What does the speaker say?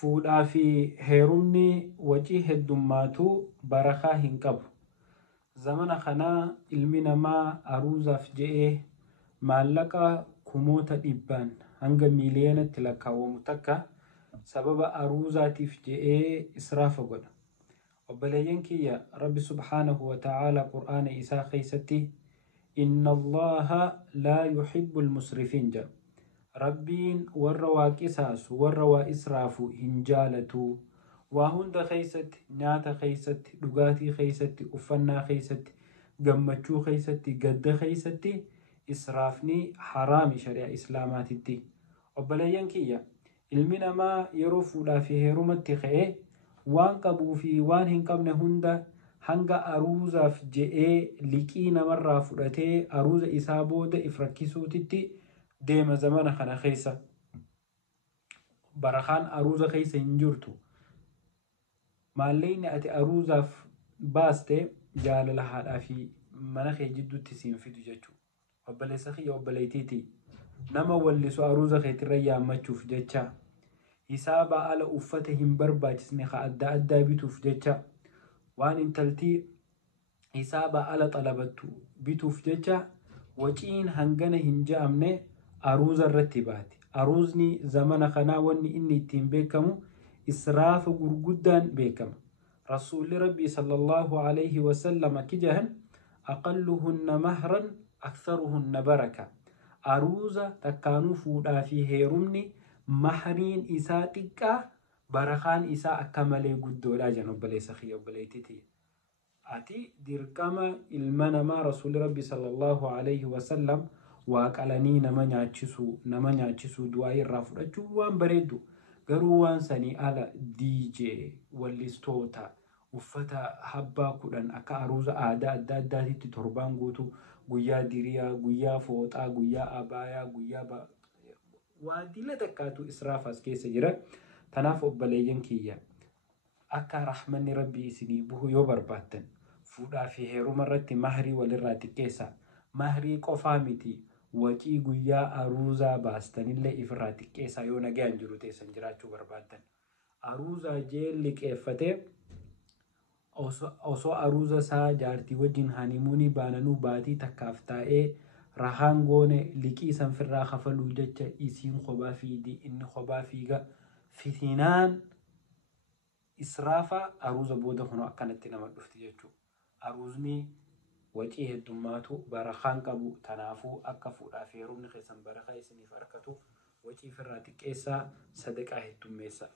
fuudhaa fi heerumni wacii heddummaatu barakaa hin qabu. Zamana kanaa ilmi namaa aruuzaaf je'ee maallaqa kumoota dhibbaan hanga miiliyoonatti lakkaawwamu takka sababa aruuzaatiif je'ee israafa godha. Obboleeyyan kiyya Rabbi subhaanahu wa ta'ala qur'aana isaa keessatti inna Allaha laa yuhibbu al-musrifiin jedha. Rabbiin warra waaqisaasu warra waa israafu hin jaalatu. Waa hunda keessatti, nyaata keessatti, dhugaatii keessatti, uffannaa keessatti, gammachuu keessatti, gadda keessatti israafni haraami shari'a islaamaatitti. Obboleeyyan kiyya ilmi namaa yeroo fuudhaa fi heerumatti ka'ee waan qabuu fi waan hin qabne hunda hanga aruuzaaf je'ee liqii namarraa fudhatee aruuza isaa booda if rakkisuutitti deema zamana kana keessa. Barakaan aruuza keessa hin jirtu. Maalleeyni ati aruuzaaf baaste jaalala haadhaa fi mana kee jidduutti siin fidu jechuudha. Obboleessa kiyya obboleettiiti nama wallisu aruuza keetirra yaammachuuf jecha hisaaba ala uffata hin barbaachisne ka adda addaa bituuf jecha waan intaltii hisaaba ala xalabattu bituuf jecha waciin hangana hin ja'amne aruuza irratti baati. Aruuzni zamana kanaa wanni inni ittiin beekamu israafa gurguddaan beekama. Rasuulli Rabbii sallallahu alayhi wa sallam kijahan aqalluhunna mahran aktharuhunna baraka. Aruuza takkaanuu fuudhaa fi heerumni mahriin isaa xiqqaa barakaan isaa akka malee guddoodha jedhan obboleessa kiyya obboleettiiti. Ati dirqama ilma namaa Rasuulli Rabbii sallallahu alayhi wa sallam waa qalanii nama nyaachisuu du'aa irraa fudhachuu waan bareeddu. Garuu waan sanii ala DJ wallistoota uffata habbaa kudhan akka aruuza aadaa adda addaatitti torbaan guutuu guyyaa diriyaa, guyyaa fooxaa, guyyaa abaayaa, guyyaa waa dila takkaatu israafas keessa jira. Tanaaf obboleeyyan kiyya akka rahmanni Rabbii isinii buhu yoo barbaaddan fuudhaa fi heeruma irratti mahrii walirraa xiqqeessa. Mahrii qofaa miti wacii guyyaa aruuzaa baastanillee ifirraa xiqqeessaa yoo nagaan jiru teessan jiraachuu barbaaddan. Aruuzaa jeen liqeeffatee osoo aruuza isaa jaartii wajjin hanimuunii baananuu baatii takkaaf taa'ee rahaan goone liqii sanfirraa kafaluu jecha isiin kophaa fiidi inni kophaa fiiga fitinaan israafa aruuza booda kunoo akkanatti nama dhufti jechuudha. Aruuzni wacii heddummaatu barakaan qabu. Tanaafuu akka fuudhaa fi heerumni keessan barakaa isiniif harkatu wacii firraa xiqqeessaa sadaqaa heddummeessa.